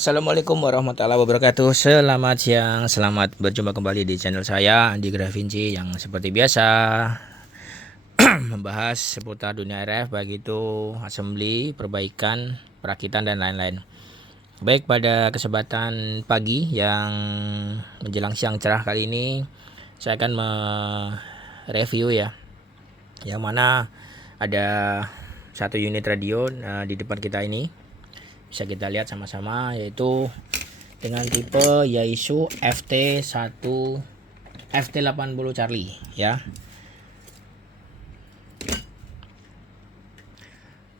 Assalamualaikum warahmatullahi wabarakatuh. Selamat siang, selamat berjumpa kembali di channel saya Andi Gravinci yang seperti biasa membahas seputar dunia RF, baik itu assembly, perbaikan, perakitan dan lain-lain. Baik, pada kesempatan pagi yang menjelang siang cerah kali ini saya akan mereview ya, yang mana ada satu unit radio di depan kita ini. Bisa kita lihat sama-sama, yaitu dengan tipe Yaesu FT80 Charlie ya.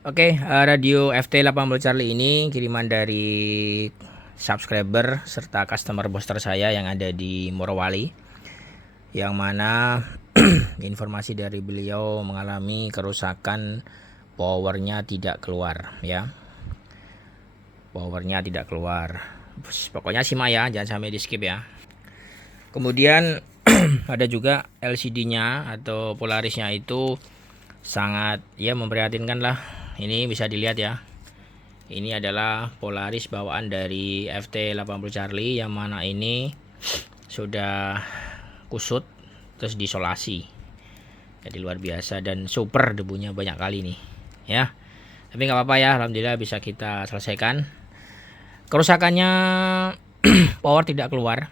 Oke, radio FT80 Charlie ini kiriman dari subscriber serta customer booster saya yang ada di Morowali, yang mana informasi dari beliau mengalami kerusakan, powernya tidak keluar ya. Powernya tidak keluar. Pokoknya simak ya, jangan sampai di skip ya. Kemudian ada juga LCD-nya atau Polarisnya itu sangat ya memprihatinkan lah. Ini bisa dilihat ya. Ini adalah Polaris bawaan dari FT80 Charlie, yang mana ini sudah kusut terus disolasi. Jadi luar biasa dan super, debunya banyak kali nih ya. Tapi nggak apa-apa ya, alhamdulillah bisa kita selesaikan. Kerusakannya power tidak keluar,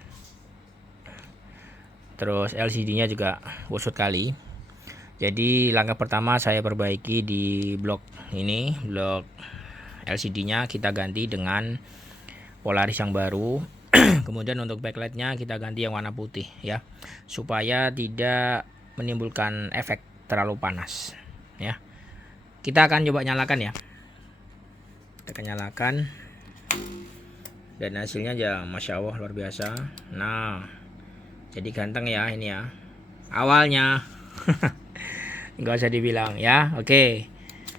terus LCD-nya juga kusut kali. Jadi langkah pertama saya perbaiki di blok ini, blok LCD-nya kita ganti dengan Polaris yang baru. Kemudian untuk backlight-nya kita ganti yang warna putih ya, supaya tidak menimbulkan efek terlalu panas ya. Kita akan coba nyalakan ya. Kita akan nyalakan. Dan hasilnya ya Masya Allah luar biasa. Nah, jadi ganteng ya ini ya awalnya. Nggak usah dibilang ya. Oke,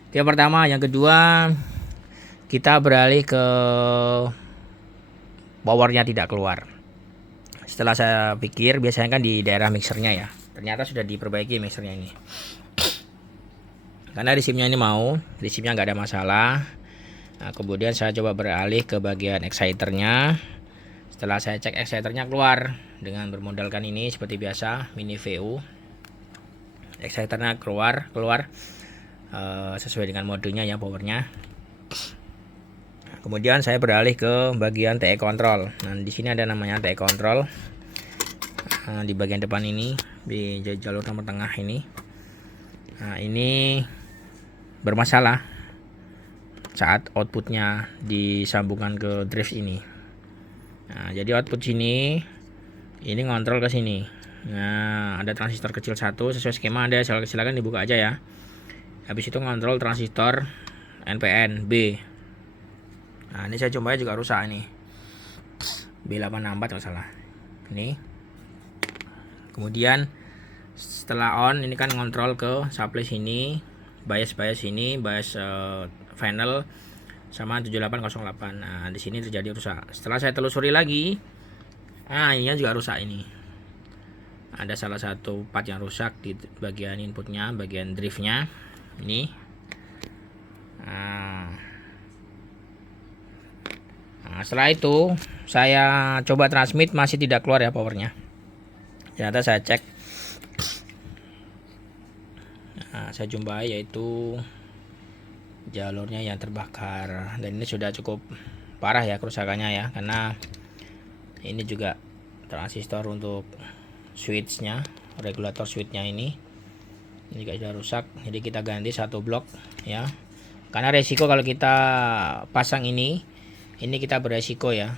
itu yang pertama. Yang kedua, kita beralih ke powernya tidak keluar. Setelah saya pikir, biasanya kan di daerah mixernya ya, ternyata sudah diperbaiki mixernya ini. Karena resimnya ini resimnya nggak ada masalah. Nah, kemudian saya coba beralih ke bagian exciternya. Setelah saya cek exciternya keluar dengan bermodalkan ini seperti biasa mini VU. Exciternya keluar sesuai dengan modenya ya, powernya. Kemudian saya beralih ke bagian TE control. Nah, di sini ada namanya TE control. Nah, di bagian depan ini, di jalur nomor tengah ini. Nah, ini bermasalah saat outputnya disambungkan ke drive ini. Nah, jadi output sini ini ngontrol ke sini. Nah, ada transistor kecil satu sesuai skema, ada, silakan dibuka aja ya. Habis itu ngontrol transistor NPN B. Nah, ini saya coba juga rusak ini. B84 kalau salah. Ini. Kemudian setelah on, ini kan ngontrol ke supply sini, bias ini, bias final sama 7808. Nah, di sini terjadi rusak. Setelah saya telusuri lagi, nah ini juga rusak ini. Ada salah satu part yang rusak di bagian inputnya, bagian drive-nya. Ini. Nah, setelah itu saya coba transmit, masih tidak keluar ya powernya. Ternyata saya cek. Nah, saya jumpai yaitu jalurnya yang terbakar, dan ini sudah cukup parah ya kerusakannya ya, karena ini juga transistor untuk switchnya, regulator switchnya ini juga sudah rusak. Jadi kita ganti satu blok ya, karena resiko kalau kita pasang ini kita beresiko ya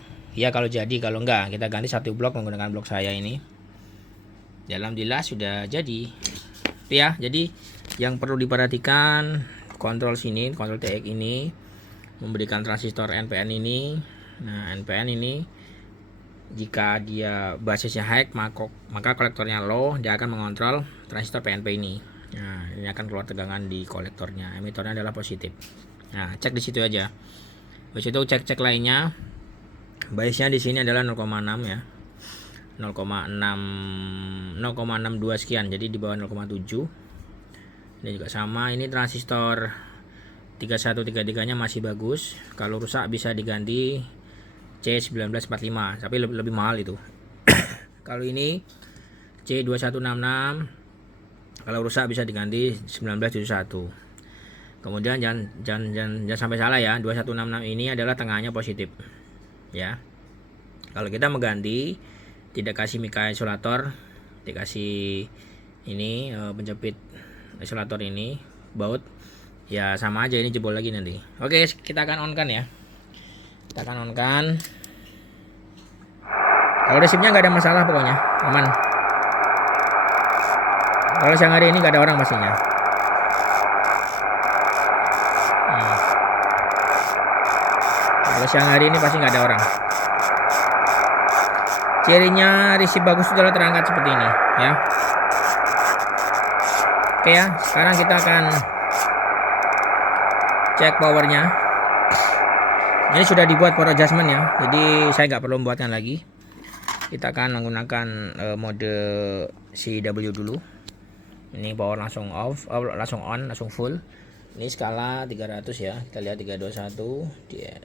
kalau jadi, kalau enggak kita ganti satu blok menggunakan blok saya ini. Alhamdulillah sudah jadi ya. Jadi yang perlu diperhatikan, kontrol sini, kontrol TX ini memberikan transistor NPN ini. Nah, NPN ini jika dia basisnya high, maka kolektornya low, dia akan mengontrol transistor PNP ini. Nah, ini akan keluar tegangan di kolektornya. Emitornya adalah positif. Nah, cek di situ aja. Habis itu cek lainnya. Biasnya di sini adalah 0,6 ya. 0,62 sekian, jadi di bawah 0,7. Ini juga sama, ini transistor 3133 nya masih bagus. Kalau rusak bisa diganti C1945, tapi lebih mahal itu. Kalau ini C2166, kalau rusak bisa diganti 1971. Kemudian jangan sampai salah ya, 2166 ini adalah tengahnya positif ya. Kalau kita mengganti, tidak kasih mika isolator, dikasih ini penjepit isolator ini baut, ya sama aja, ini jebol lagi nanti. Oke, kita akan on kan ya. Kita akan on kan. Kalau resipnya nggak ada masalah, pokoknya aman. Kalau siang hari ini nggak ada orang pastinya. Kalau siang hari ini pasti nggak ada orang. Cirinya resip bagus itu adalah terangkat seperti ini ya. Oke ya, sekarang kita akan cek powernya. Ini sudah dibuat power adjustment ya, jadi saya nggak perlu membuatkan lagi. Kita akan menggunakan mode CW dulu. Ini power langsung off, langsung on, langsung full. Ini skala 300 ya, kita lihat 321 dia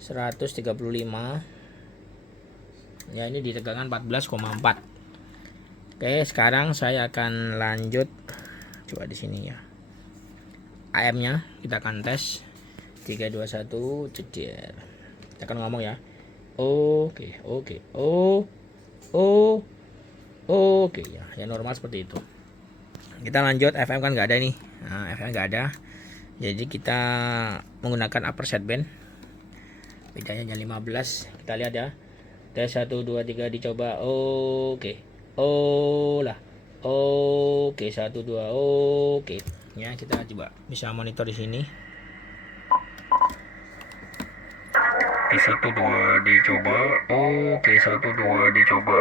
135 ya, ini di tegangan 14,4. Oke, sekarang saya akan lanjut, coba di sini ya, AM nya kita akan tes 321 jeder. Kita akan ngomong ya, oke ya normal seperti itu. Kita lanjut, FM kan nggak ada nih. Nah, FM nggak ada, jadi kita menggunakan upper sideband, bedanya jam 15. Kita lihat ya, tes 1 2 3 dicoba. Oke 1 2 oke ya. Kita coba bisa monitor di sini. Tes 1 2 dicoba. Oke 1 2 dicoba.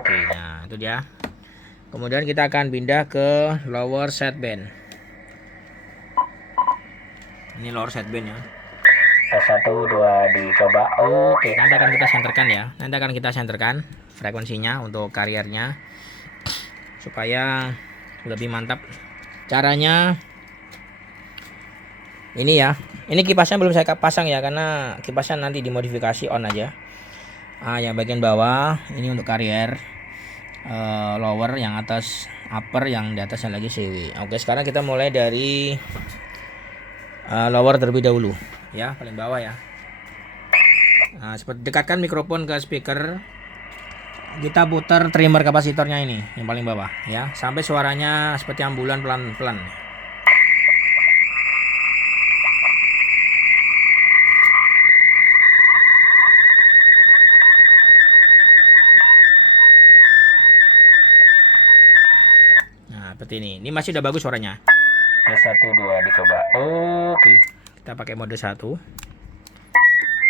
Oke, nah itu dia. Kemudian kita akan pindah ke lower sideband. Ini lower sideband ya. Tes 1 2 dicoba. Oke, nanti akan kita senterkan ya. Nanti akan kita senterkan frekuensinya untuk kariernya supaya lebih mantap. Caranya ini ya. Ini kipasnya belum saya pasang ya, karena kipasnya nanti dimodifikasi on aja. Yang bagian bawah ini untuk karier, lower yang atas upper, yang di atasnya lagi CW. Oke, sekarang kita mulai dari lower terlebih dahulu ya, paling bawah ya. Nah, seperti dekatkan mikrofon ke speaker, kita putar trimmer kapasitornya ini yang paling bawah ya, sampai suaranya seperti ambulan pelan-pelan. Nah, seperti ini. Ini masih udah bagus suaranya. Tes 1 2 dicoba. Oke. Kita pakai mode 1.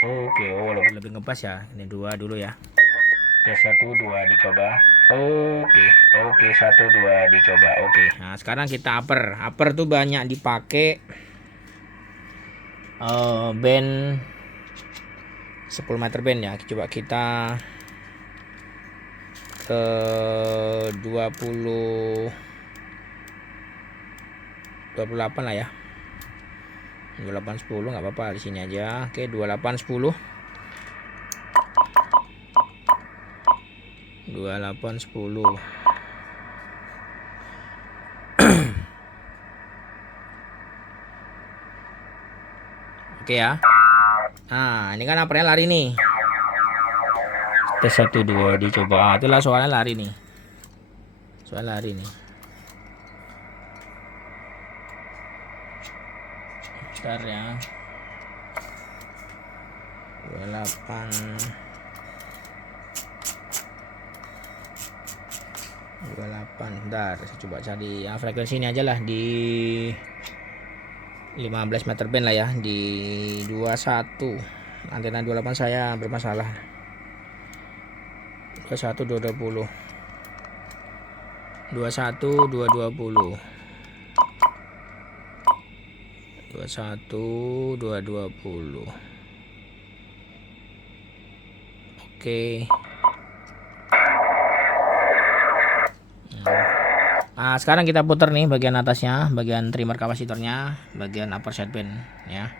Oke, lebih ngepas ya. Ini 2 dulu ya. Tes 1 2 dicoba. Oke 1 2 dicoba. Oke. Nah, sekarang kita upper. Upper tuh banyak dipakai band 10 meter band ya. Coba kita ke 28 lah ya. 28 10 nggak apa-apa, di sini aja. Oke, 28 10. 28 10. Oke ya. Nah, ini kan uppernya lari nih. Tes 1 2 dicoba. Itulah suaranya lari nih. Suara lari nih. Bentar ya. 28 bentar, saya coba cari yang frekuensi ini aja lah, di 15 meter band lah ya, di 21. Antena 28 saya bermasalah. 21 220 21 220 21 220. Oke. Nah, sekarang kita putar nih bagian atasnya, bagian trimmer kapasitornya, bagian upper sideband ya.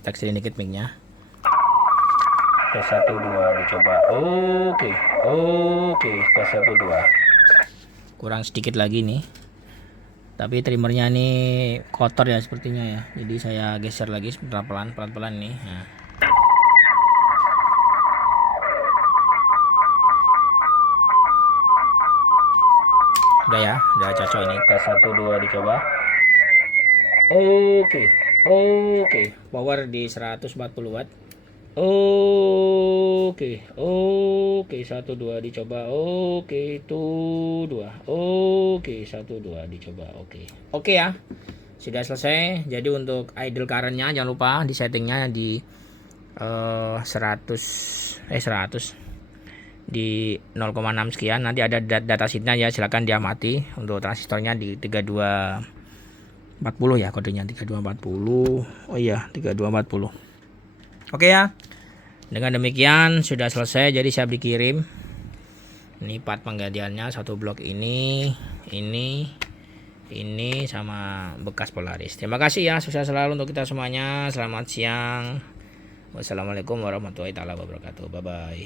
kita kecilin dikit mic-nya. Tes 1 2 dicoba. Oke. Tes 1 2. Kurang sedikit lagi nih. Tapi trimmernya nih kotor ya sepertinya ya. Jadi saya geser lagi sebentar, pelan-pelan nih. Nah. Udah ya, udah cocok ini. Tes 1 2 dicoba. Oke. Power di 140 watt. Oke, 1 2 dicoba. Oke, itu 2. Oke, 1 2 dicoba. Oke ya. Sudah selesai. Jadi untuk idle currentnya jangan lupa di settingnya di 100 di 0,6 sekian. Nanti ada data sheetnya ya, silahkan diamati. Untuk transistornya di 3240 ya, kodenya 3240. Oh iya, 3240. Oke ya. Dengan demikian sudah selesai, jadi saya dikirim ini part penggadiannya, satu blok ini sama bekas Polaris. Terima kasih ya, sukses selalu untuk kita semuanya. Selamat siang. Wassalamualaikum warahmatullahi wabarakatuh. Bye bye.